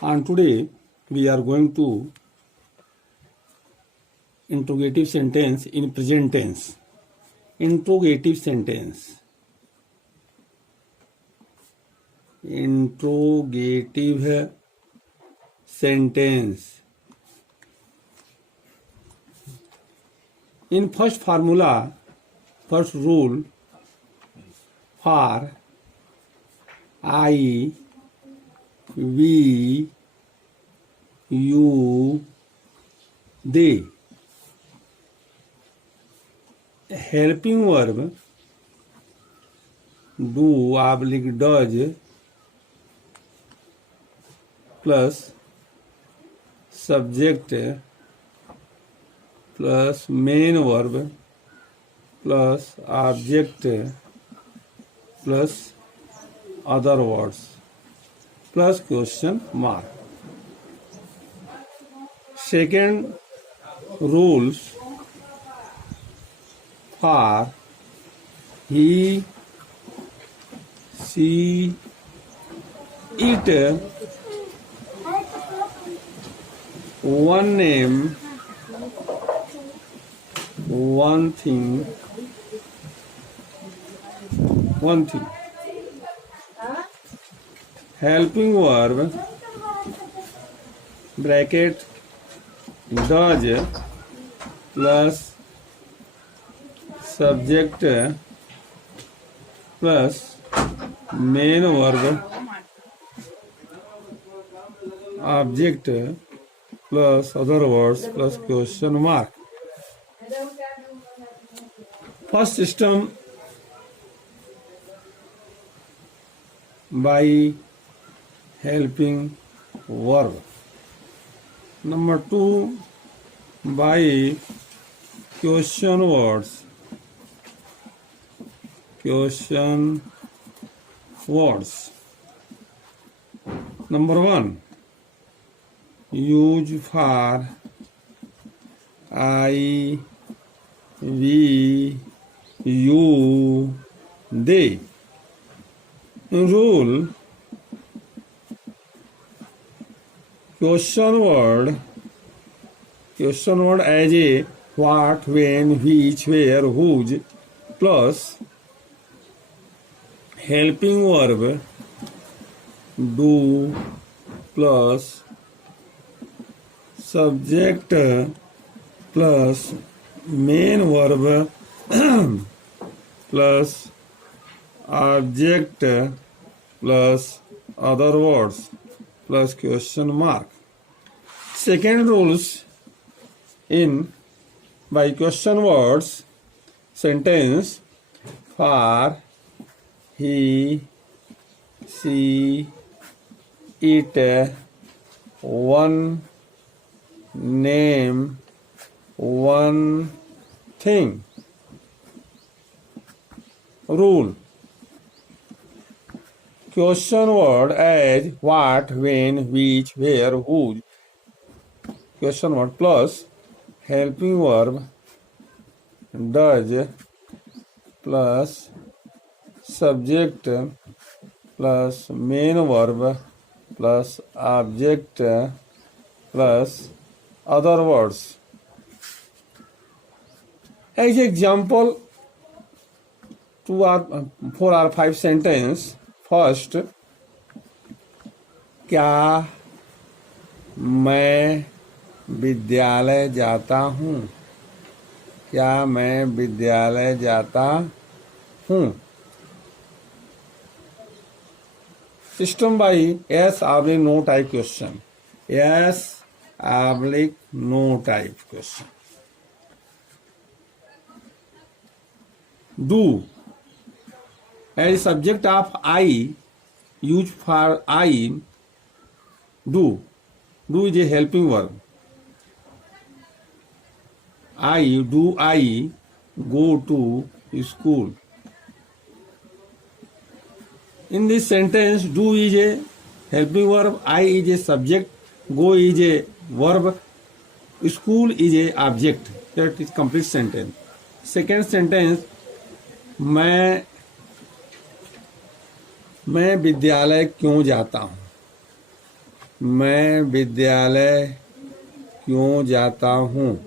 And today we are going to interrogative sentence in present tense. Interrogative sentence. Interrogative sentence. In first formula, first rule for I, we, you, they. Helping verb do oblique does plus subject plus main verb plus object plus other words plus question mark. Second rules for he, she, it, one name, one thing, one thing. Helping verb bracket does plus subject plus main verb object plus other words plus question mark. First system by helping verb. Number two, by question words. Question words. Number one, use for I, we, you, they. Rule question word as a what, when, which, where, whose plus helping verb do plus subject plus main verb plus object plus other words plus question mark. Second rules in by question words sentence for he, she, it, one name, one thing. Rule question word as what, when, which, where, whose question word plus helping verb does plus subject plus main verb plus object plus other words. As example, 2 or 4 or 5 sentence. First, क्या मैं विद्यालय जाता हूँ? क्या मैं विद्यालय जाता हूँ? System by yes oblique no type question. Yes oblique no type question. Do as subject of I, use for I, do. Do is a helping verb. I go to school. In this sentence, do is a helping verb, I is a subject, go is a verb, school is a object. That is complete sentence. Second sentence, मैं विद्यालय क्यों जाता हूँ? मैं विद्यालय क्यों जाता हूँ?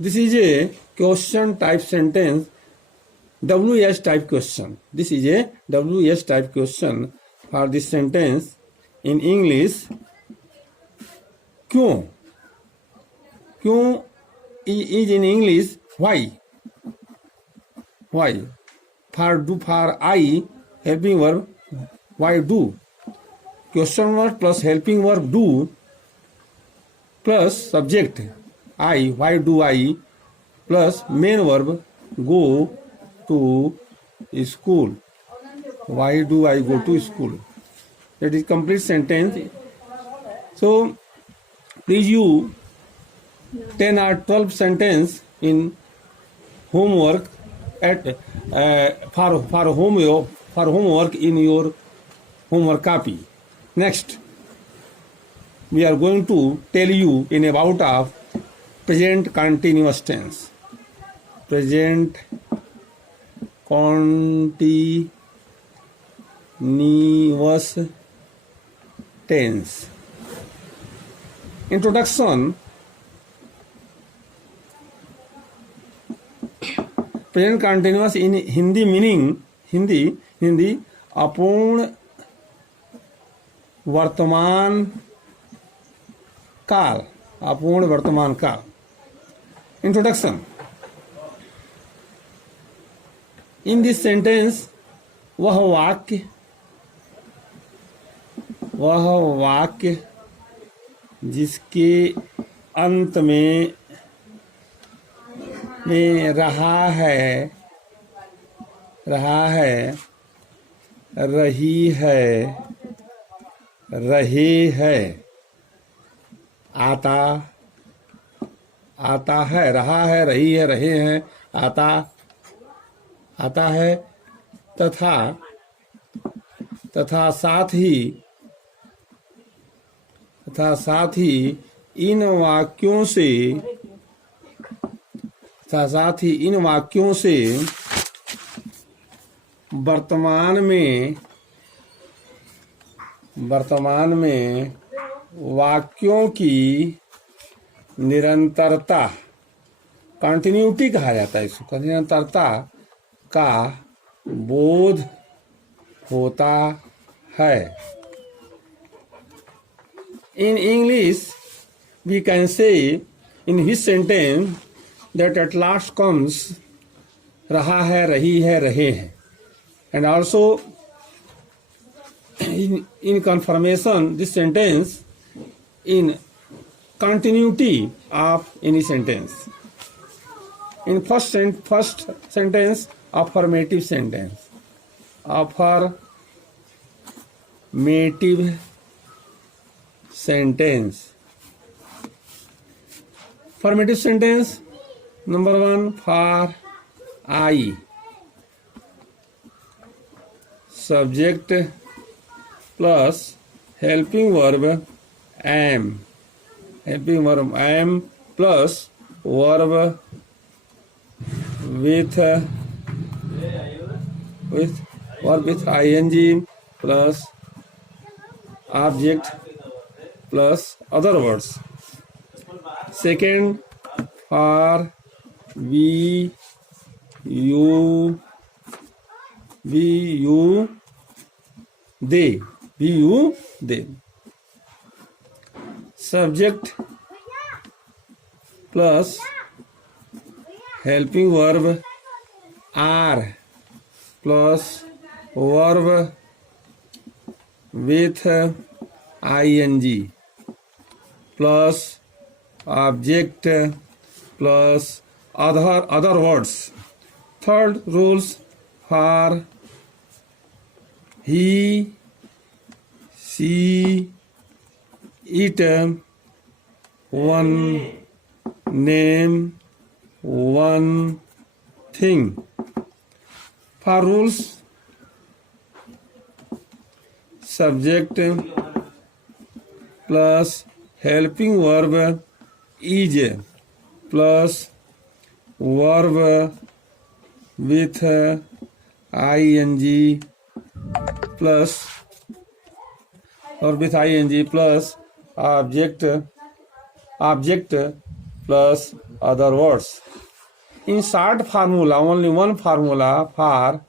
This is a question type sentence, WS type question. This is a WS type question for this sentence in English. क्यों? क्यों is in English why. Why? For I, helping verb, why do? Question word plus helping verb do plus subject I, why do I, plus main verb go to school. Why do I go to school? That is complete sentence. So please you 10 or 12 sentence in homework at for homework in your homework copy. Next, we are going to tell you in about of present continuous tense. Present continuous tense. Introduction. Present continuous in Hindi meaning Hindi अपूर्ण वर्तमान काल. अपूर्ण वर्तमान काल. Introduction. In this sentence वह वाक्य जिसके अंत में रहा है रही है रहे है आता है रहा है रही है रहे हैं आता है तथा साथ ही इन वाक्यों से वर्तमान में वाक्यों की निरंतरता, कंटिन्यूटी कहा जाता है इसको, निरंतरता का बोध होता है. In English, we can say in his sentence that at last comes रहा है, रही है, रहे हैं. And also in confirmation this sentence in continuity of any sentence. In first sentence, affirmative sentence. Affirmative sentence. Affirmative sentence number 1 for I. Subject plus helping verb am. Helping verb am plus verb with ing plus object plus other words. Second for we, you, they. Subject plus helping verb are plus verb with ing plus object plus other words. Third rules for he, she, it, one name, one thing. For rules, subject plus helping verb is plus verb with ing plus or with ing plus object plus other words. In short formula, only one formula for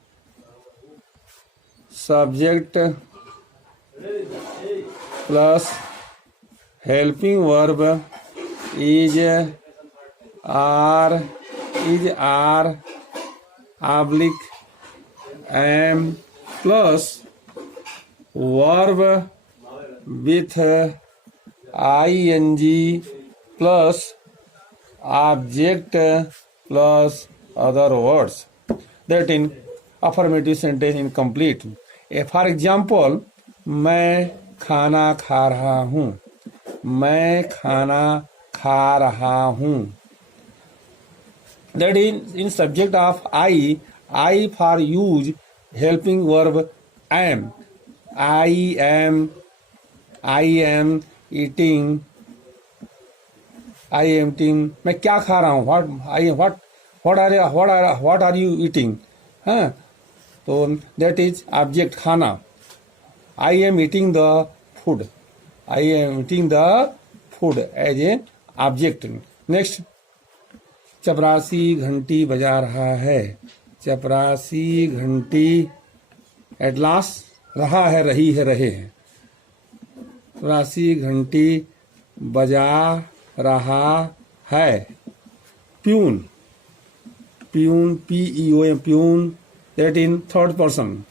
subject plus helping verb is are oblique am plus verb with ing plus object plus other words. That in affirmative sentence incomplete. For example, मैं खाना खा रहा हूँ. मैं खाना खा रहा हूँ. That in subject of I for use helping verb am. I am eating. मैं क्या खा रहा हूँ? What are you eating? हाँ, तो that is object खाना. I am eating the food. I am eating the food as a object. Next, चपरासी घंटी बजा रहा है. चपरासी घंटी at last रहा है, रही है, रहे हैं. चपरासी घंटी बजा रहा है. Pune, P-E-O-N, Pune, that in third person.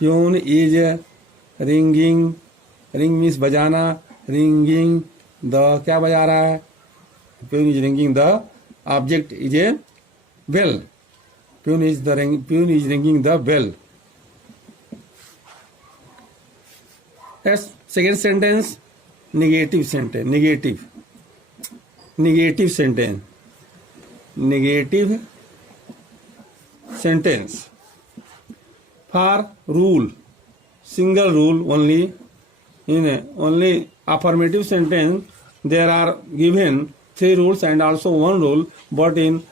Pune is ringing, ring means बजाना, ringing the, क्या बजा रहा है? Pune is ringing the, object is a bell. Pune is ringing the bell. Yes, second sentence, negative sentence, negative sentence. Negative sentence. For rule, single rule only. In only affirmative sentence, there are given 3 rules and also 1 rule, but in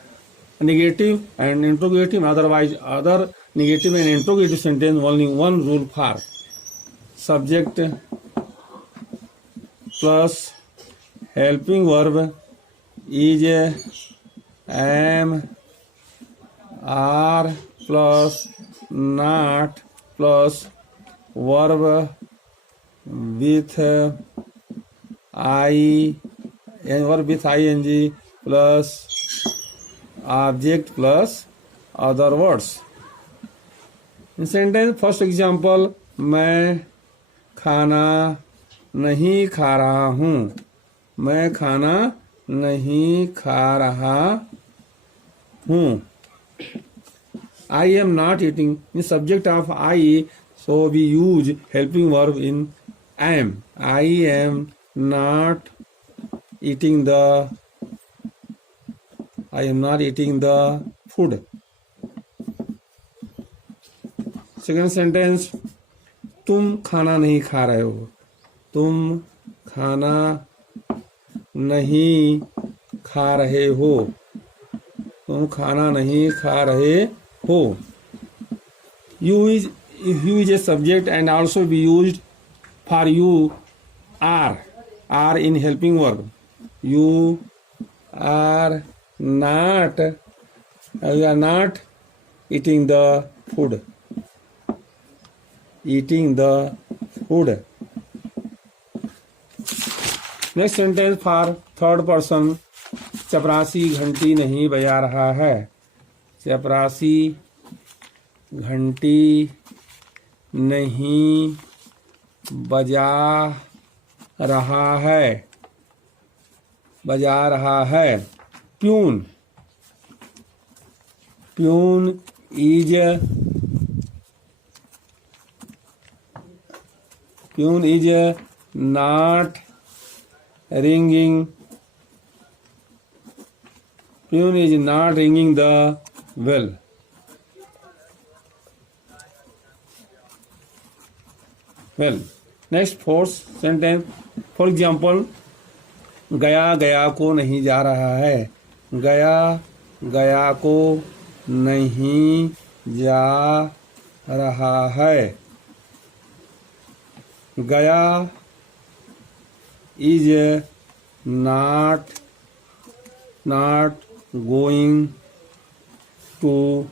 negative and interrogative, otherwise other negative and interrogative sentence, only 1 rule for subject plus helping verb is am, are plus not plus verb with ing plus object plus other words. In sentence, first example, मैं खाना नहीं खा रहा हूँ. मैं खाना नहीं खा रहा हूँ. I am not eating. In subject of I, so we use helping verb in am. I am not eating the food. Second sentence, तुम खाना नहीं खा रहे हो. तुम खाना नहीं खा रहे हो. तुम खाना नहीं खा रहे हो. You is a subject and also be used for you are in helping verb. You are not eating the food. Eating the food. Next sentence for third person, चपरासी घंटी नहीं बजा रहा है. चपरासी घंटी नहीं बजा रहा है. Pune is not ringing. Pune is not ringing the bell. Well, next fourth sentence. For example, गया गया को नहीं जा रहा है. गया गया को नहीं जा रहा है. Gaya is not going to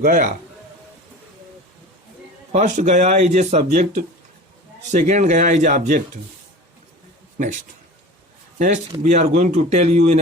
Gaya. First Gaya is a subject, second Gaya is object. Next we are going to tell you in a